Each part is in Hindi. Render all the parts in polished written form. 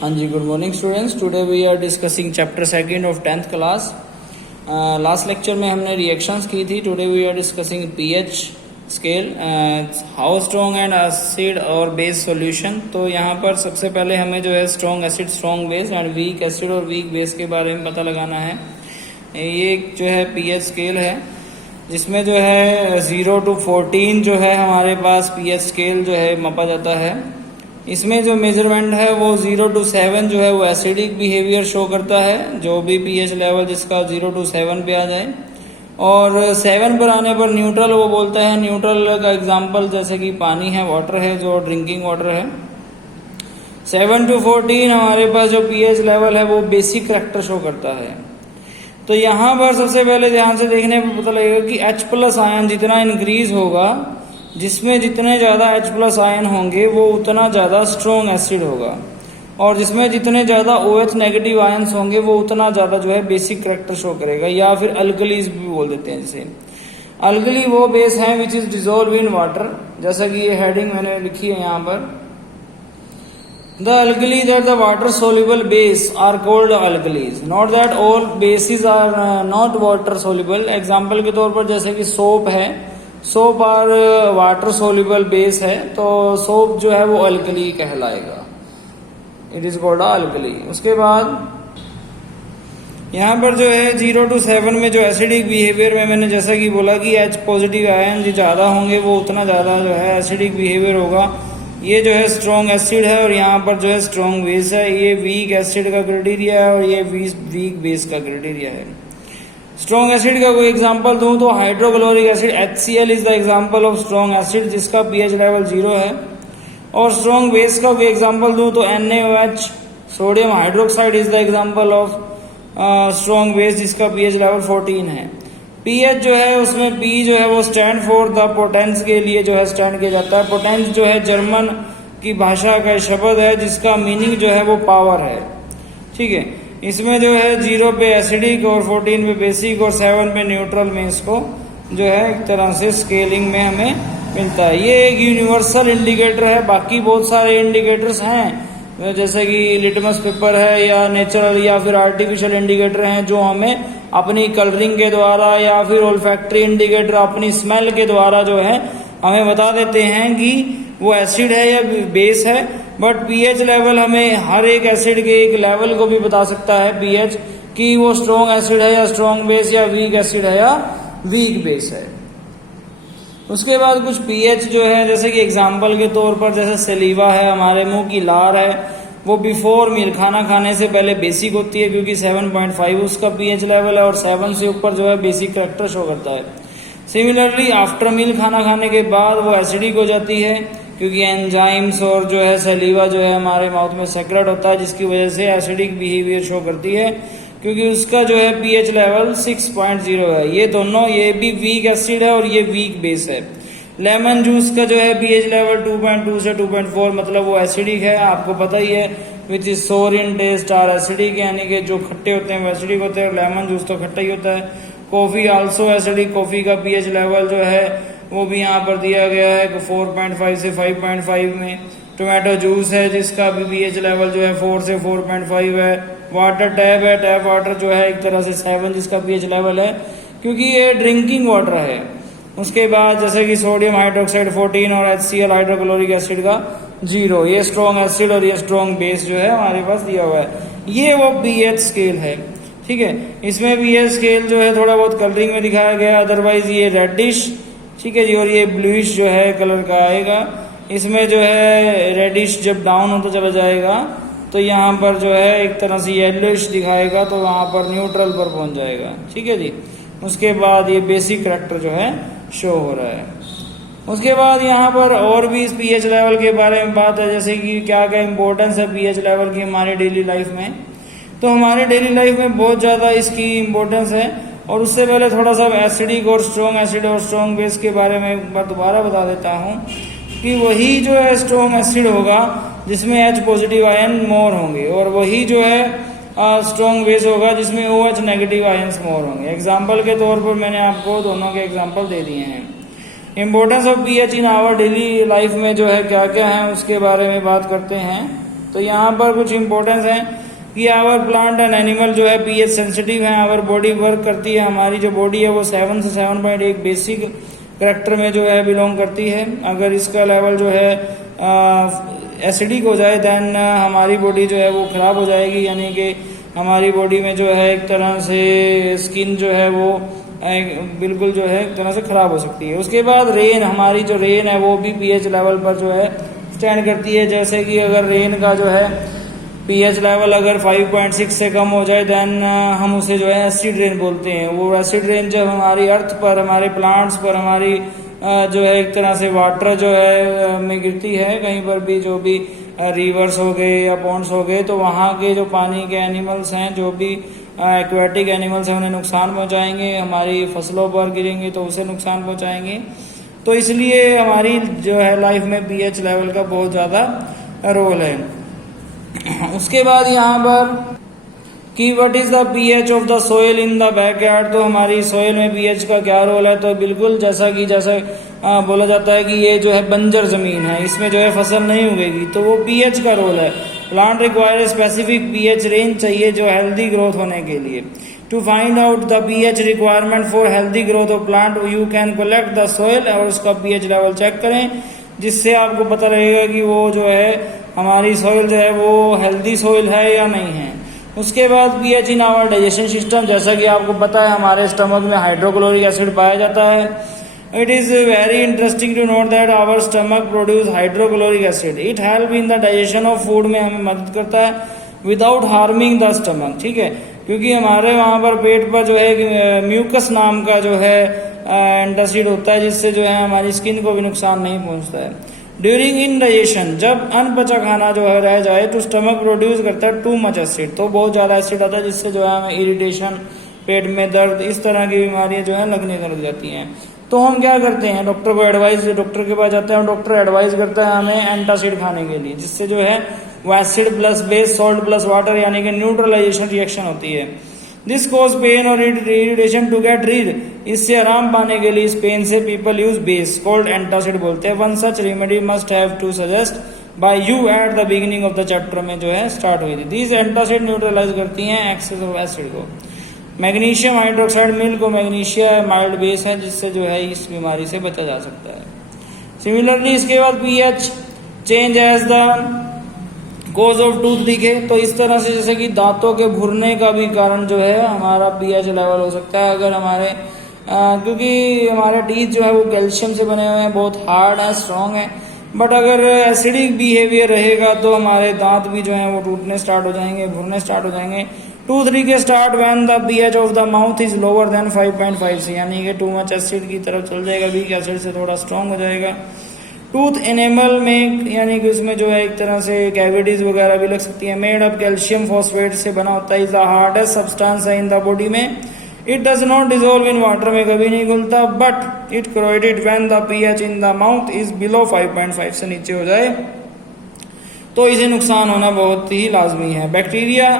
हाँ जी, good morning students. Today we are discussing chapter second of 10th class. Last lecture में हमने रिएक्शंस की थी। Today we are discussing pH scale, how strong and acid और बेस सॉल्यूशन। तो यहाँ पर सबसे पहले हमें जो है strong acid, strong base and weak acid और वीक बेस के बारे में पता लगाना है। ये जो है पीएच स्केल है, जिसमें जो है 0 to 14 जो है हमारे पास पीएच स्केल जो है मापा जाता है। इसमें जो मेजरमेंट है वो 0 to 7 जो है वो एसिडिक बिहेवियर शो करता है, जो भी पीएच लेवल जिसका 0 to 7 पे आ जाए। और 7 पर आने पर न्यूट्रल वो बोलता है। न्यूट्रल का एग्जांपल जैसे कि पानी है, वाटर है, जो ड्रिंकिंग वाटर है। 7 to 14 हमारे पास जो पीएच लेवल है वो बेसिक करैक्टर शो करता है। तो यहाँ पर सबसे पहले ध्यान से देखने पर पता लगेगा कि H+ आयन जितना इंक्रीज होगा, जिसमें जितने ज़्यादा H+ आयन होंगे वो उतना ज़्यादा स्ट्रॉन्ग एसिड होगा, और जिसमें जितने ज़्यादा OH नेगेटिव आयन्स होंगे वो उतना ज़्यादा जो है बेसिक करैक्टर शो करेगा, या फिर अल्कलीज भी बोल देते हैं जिसे। अल्कली वो बेस है which is dissolve in water, जैसा कि ये हेडिंग मैंने लिखी है यहाँ पर। The alkali that the water soluble base are called alkalis. Not that all bases are not water soluble. Example के तौर पर जैसे कि सोप है, सोप और वाटर सोल्यूबल बेस है, तो सोप जो है वो अल्कली कहलाएगा, इट इज कॉल्ड अल्कली। उसके बाद यहाँ पर जो है 0 to 7 में जो एसिडिक बिहेवियर में मैंने जैसा कि बोला कि H+ आयन जो ज़्यादा होंगे वो उतना ज़्यादा जो है एसिडिक बिहेवियर होगा। ये जो है स्ट्रॉन्ग एसिड है और यहाँ पर जो है स्ट्रॉन्ग बेस है। ये वीक एसिड का क्राइटेरिया है और ये वीक बेस का क्राइटेरिया है। स्ट्रॉन्ग एसिड का कोई एग्जांपल दूं तो hydrochloric acid HCl is the example of strong acid, जिसका पीएच लेवल 0 है। और स्ट्रॉन्ग बेस का कोई एग्जांपल दूं तो NaOH, sodium hydroxide is the example of strong base, जिसका पीएच लेवल 14 है। पीएच जो है उसमें P जो है वो स्टैंड फॉर द पोटेंस के लिए जो है स्टैंड किया जाता है। पोटेंस जो है जर्मन की भाषा का शब्द है, जिसका मीनिंग जो है वो पावर है। ठीक है, इसमें जो है 0 पे एसिडिक और 14 पे बेसिक और 7 पे न्यूट्रल में इसको जो है एक तरह से स्केलिंग में हमें मिलता है। ये एक यूनिवर्सल इंडिकेटर है। बाकी बहुत सारे इंडिकेटर्स हैं जैसे कि लिटमस पेपर है या नेचुरल या फिर आर्टिफिशियल इंडिकेटर हैं, जो हमें अपनी कलरिंग के द्वारा या फिर ओल्फैक्टरी इंडिकेटर अपनी स्मेल के द्वारा जो है हमें बता देते हैं कि वो एसिड है या बेस है। बट पीएच लेवल हमें हर एक एसिड के एक लेवल को भी बता सकता है, पीएच, कि वो स्ट्रॉन्ग एसिड है या स्ट्रॉन्ग बेस, या वीक एसिड है या वीक बेस है। उसके बाद कुछ पीएच जो है जैसे कि एग्जाम्पल के तौर पर जैसे सलीवा है, हमारे मुंह की लार है, वो बिफोर मील खाना खाने से पहले बेसिक होती है क्योंकि 7.5 उसका पीएच लेवल है, और 7 से ऊपर जो है बेसिक करैक्टर शो करता है। सिमिलरली आफ्टर मील खाना खाने के बाद वो एसिडिक हो जाती है क्योंकि एंजाइम्स और जो है सलीवा जो है हमारे माउथ में सेक्रेट होता है, जिसकी वजह से एसिडिक बिहेवियर शो करती है क्योंकि उसका जो है पीएच लेवल 6.0 है। ये दोनों, ये भी वीक एसिड है और ये वीक बेस है। लेमन जूस का जो है पीएच लेवल 2.2 से 2.4, मतलब वो एसिडिक है, आपको पता ही है, विच इज सोर इन टेस्ट और एसिडिक, यानी कि जो खट्टे होते हैं वो एसिडिक होते हैं, और लेमन जूस तो खट्टा ही होता है। कॉफी आल्सो एसिडिक, कॉफी का पीएच लेवल जो है वो भी यहाँ पर दिया गया है 4.5 से 5.5 में। टोमेटो जूस है जिसका भी पीएच लेवल जो है 4 से 4.5 है। वाटर टैप है, टैप वाटर जो है एक तरह से 7 जिसका पीएच लेवल है क्योंकि ये ड्रिंकिंग वाटर है। उसके बाद जैसे कि सोडियम हाइड्रोक्साइड 14 और HCl हाइड्रोक्लोरिक एसिड का 0, ये स्ट्रॉन्ग एसिड और ये स्ट्रॉन्ग बेस जो है हमारे पास दिया हुआ है। ये वो पीएच स्केल है। ठीक है, इसमें पीएच स्केल जो है थोड़ा बहुत कलरिंग में दिखाया गया है, अदरवाइज ये रेडिश, ठीक है जी, और ये ब्लूइश जो है कलर का आएगा। इसमें जो है रेडिश जब डाउन होता चला जाएगा तो यहाँ पर जो है एक तरह से येलोइश दिखाएगा, तो वहाँ पर न्यूट्रल पर पहुंच जाएगा। ठीक है जी, उसके बाद ये बेसिक करैक्टर जो है शो हो रहा है। उसके बाद यहाँ पर और भी इस पीएच लेवल के बारे में बात है, जैसे कि क्या क्या इंपॉर्टेंस है पीएच लेवल की हमारे डेली लाइफ में। तो हमारे डेली लाइफ में बहुत ज़्यादा इसकी इम्पोर्टेंस है। और उससे पहले थोड़ा सा एसिडिक और स्ट्रॉन्ग एसिड और स्ट्रॉन्ग बेस के बारे में एक बार दोबारा बता देता हूँ कि वही जो है स्ट्रॉन्ग एसिड होगा जिसमें H+ आयन मोर होंगे, और वही जो है स्ट्रॉन्ग बेस होगा जिसमें OH नेगेटिव आयन्स मोर होंगे। एग्जाम्पल के तौर पर मैंने आपको दोनों के एग्जाम्पल दे दिए हैं। Importance of pH in our daily life में जो है क्या क्या है उसके बारे में बात करते हैं। तो यहाँ पर कुछ इंपॉर्टेंस है कि आवर प्लांट एंड एनिमल जो है पीएच सेंसिटिव है। आवर बॉडी वर्क करती है, हमारी जो बॉडी है वो 7 से 7.1 बेसिक करेक्टर में जो है बिलोंग करती है। अगर इसका लेवल जो है एसिडिक हो जाए देन हमारी बॉडी जो है वो खराब हो जाएगी, यानी कि हमारी बॉडी में जो है एक तरह से स्किन जो है वो बिल्कुल जो है एक तरह से खराब हो सकती है। उसके बाद रेन, हमारी जो रेन है वो भी पीएच लेवल पर जो है स्टैंड करती है। जैसे कि अगर रेन का जो है पीएच लेवल अगर 5.6 से कम हो जाए देन हम उसे जो है एसिड रेन बोलते हैं। वो एसिड रेन जब हमारी अर्थ पर, हमारे प्लांट्स पर, हमारी जो है एक तरह से वाटर जो है में गिरती है, कहीं पर भी जो भी रिवर्स हो गए या पॉन्ड्स हो गए, तो वहाँ के जो पानी के एनिमल्स हैं, जो भी एक्वेटिक एनिमल्स हैं, उन्हें नुकसान पहुँचाएंगे। हमारी फसलों पर गिरेंगे तो उसे नुकसान पहुँचाएंगे। तो इसलिए हमारी जो है लाइफ में पीएच लेवल का बहुत ज़्यादा रोल है। उसके बाद यहाँ पर कि what is the pH of the soil in the backyard, तो हमारी सोइल में पीएच का क्या रोल है। तो बिल्कुल जैसा बोला जाता है कि ये जो है बंजर जमीन है, इसमें जो है फसल नहीं उगेगी, तो वो पीएच का रोल है। Plant require specific pH range चाहिए जो हेल्दी ग्रोथ होने के लिए। To find out the pH requirement for healthy growth of plant you can collect the soil, और उसका पीएच लेवल चेक करें, जिससे आपको पता लगेगा कि वो जो है हमारी सोइल जो है वो हेल्दी सोइल है या नहीं है। उसके बाद pH in our digestion system, जैसा कि आपको पता है हमारे स्टमक में हाइड्रोक्लोरिक एसिड पाया जाता है। It is very interesting to note that our stomach produce hydrochloric acid. It help in the digestion of food, में हमें मदद करता है विदाउट हार्मिंग द स्टमक, ठीक है, क्योंकि हमारे वहाँ पर पेट पर जो है म्यूकस नाम का जो है एंटासिड होता है, जिससे जो है हमारी स्किन को भी नुकसान नहीं पहुँचता है। ड्यूरिंग इन डाइजेशन, जब अनपचा खाना जो है रह जाए तो स्टमक प्रोड्यूस करता है टू मच एसिड, तो बहुत ज़्यादा एसिड आता है, जिससे जो है हमें इरिटेशन, पेट में दर्द, इस तरह की बीमारियां जो है लगने लग जाती हैं। तो हम क्या करते हैं, डॉक्टर के पास जाते हैं और डॉक्टर एडवाइस करता है हमें एंटासिड खाने के लिए, जिससे जो है वो acid plus base, salt plus water, यानी कि न्यूट्रलाइजेशन रिएक्शन होती है। दिस कॉज पेन और इरिटेशन टू गेट रीड, इससे आराम पाने के लिए इस पेन से people use base called antacid बोलते हैं। One such remedy must have to suggest by you at the beginning of the chapter में जो है स्टार्ट हुई थी। दीज एंटासिड न्यूट्रलाइज करती हैं एक्सेस ऑफ एसिड को। मैग्नीशियम हाइड्रोक्साइड मिल को मैग्नीशिया माइल्ड बेस है, जिससे जो है इस बीमारी से बचा जा सकता है। सिमिलरली इसके बाद pH change as the cause of tooth दिखे, तो इस तरह से जैसे कि दांतों के भुरने का भी कारण जो है हमारा पीएच लेवल हो सकता है। अगर हमारे क्योंकि हमारे टीथ जो है वो कैल्शियम से बने हुए हैं, बहुत हार्ड है, स्ट्रॉन्ग है, बट अगर एसिडिक बिहेवियर रहेगा तो हमारे दांत भी जो है वो टूटने स्टार्ट हो जाएंगे, भुरने स्टार्ट हो जाएंगे। Tooth Ricky start when the pH of the mouth is lower than 5.5 से, यानी कि टू मच एसिड की तरफ चल जाएगा, वीक एसिड से थोड़ा स्ट्रॉन्ग हो जाएगा। टूथ एनिमल में, यानी कि उसमें जो है एक तरह से कैविटीज वगैरह भी लग सकती है। मेड ऑफ कैल्शियम फॉस्फेट से बना होता है। इज द हार्डेस्ट सब्सटेंस है इन द बॉडी में। It does not dissolve in water, में कभी नहीं घुलता, but it corroded when the pH in the mouth is below 5.5 से नीचे हो जाए तो इसे नुकसान होना बहुत ही लाजमी है। Bacteria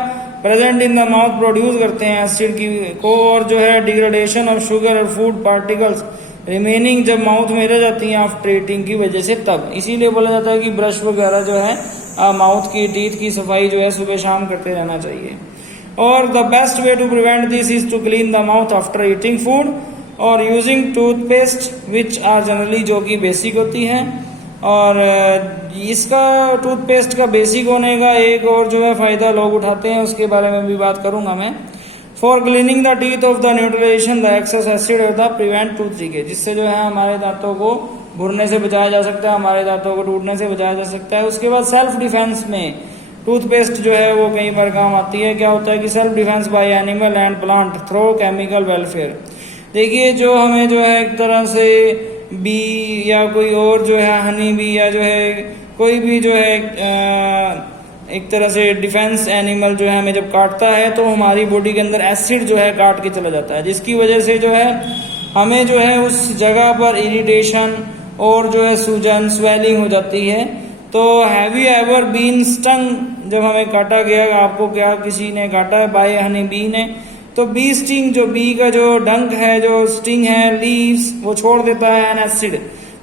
present in the mouth produce करते हैं एसिड की को, और जो है डिग्रेडेशन ऑफ शुगर और फूड पार्टिकल्स रिमेनिंग जब माउथ में रह जाती हैं आफ्टर ईटिंग की वजह से, तब इसीलिए बोला जाता है कि ब्रश वगैरह जो है माउथ की टीथ की सफाई जो है सुबह शाम करते रहना चाहिए। और the best way to prevent this is to clean the mouth after eating food और using toothpaste which are generally, जो कि बेसिक होती है। और इसका टूथपेस्ट का बेसिक होने का एक और जो है फायदा लोग उठाते हैं, उसके बारे में भी बात करूंगा मैं। For cleaning the teeth of the neutralization the excess acid of the prevent tooth leakage, जिससे जो है हमारे दांतों को भुरने से बचाया जा सकता है, हमारे दांतों को टूटने से बचाया जा सकता है। उसके बाद सेल्फ डिफेंस में टूथपेस्ट जो है वो कई बार काम आती है। क्या होता है कि self defence by animal and plant through chemical welfare. देखिए जो हमें जो है एक तरह से बी या कोई और जो है हनी बी या जो है कोई भी जो है एक तरह से डिफेंस एनिमल जो है हमें जब काटता है तो हमारी बॉडी के अंदर एसिड जो है काट के चला जाता है, जिसकी वजह से जो है हमें जो है उस जगह पर इरिटेशन और जो है सूजन, स्वेलिंग हो जाती है। तो have you ever been stung, जब हमें काटा गया, आपको क्या किसी ने काटा है बाय हनी बी ने, तो बी स्टिंग, जो बी का जो डंक है, जो स्टिंग है, लीव्स, वो छोड़ देता है an acid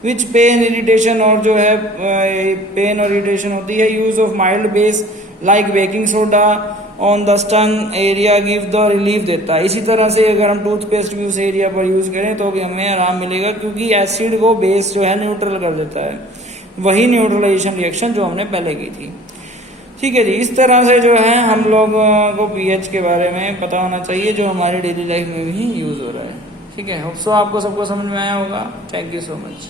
which pain irritation, और जो है पेन और इरिटेशन होती है। Use of mild base like baking soda on the stung area give the relief देता है। इसी तरह से अगर हम टूथपेस्ट भी उस एरिया पर यूज करें तो भी हमें आराम मिलेगा, क्योंकि एसिड को बेस जो है न्यूट्रल कर देता है, वही न्यूट्रलाइजेशन रिएक्शन जो हमने पहले की थी। ठीक है जी, इस तरह से जो है हम लोगों को पीएच के बारे में पता होना चाहिए, जो हमारी डेली लाइफ में भी यूज हो रहा है। ठीक है, होप सो आपको सबको समझ में आया होगा। Thank you so much.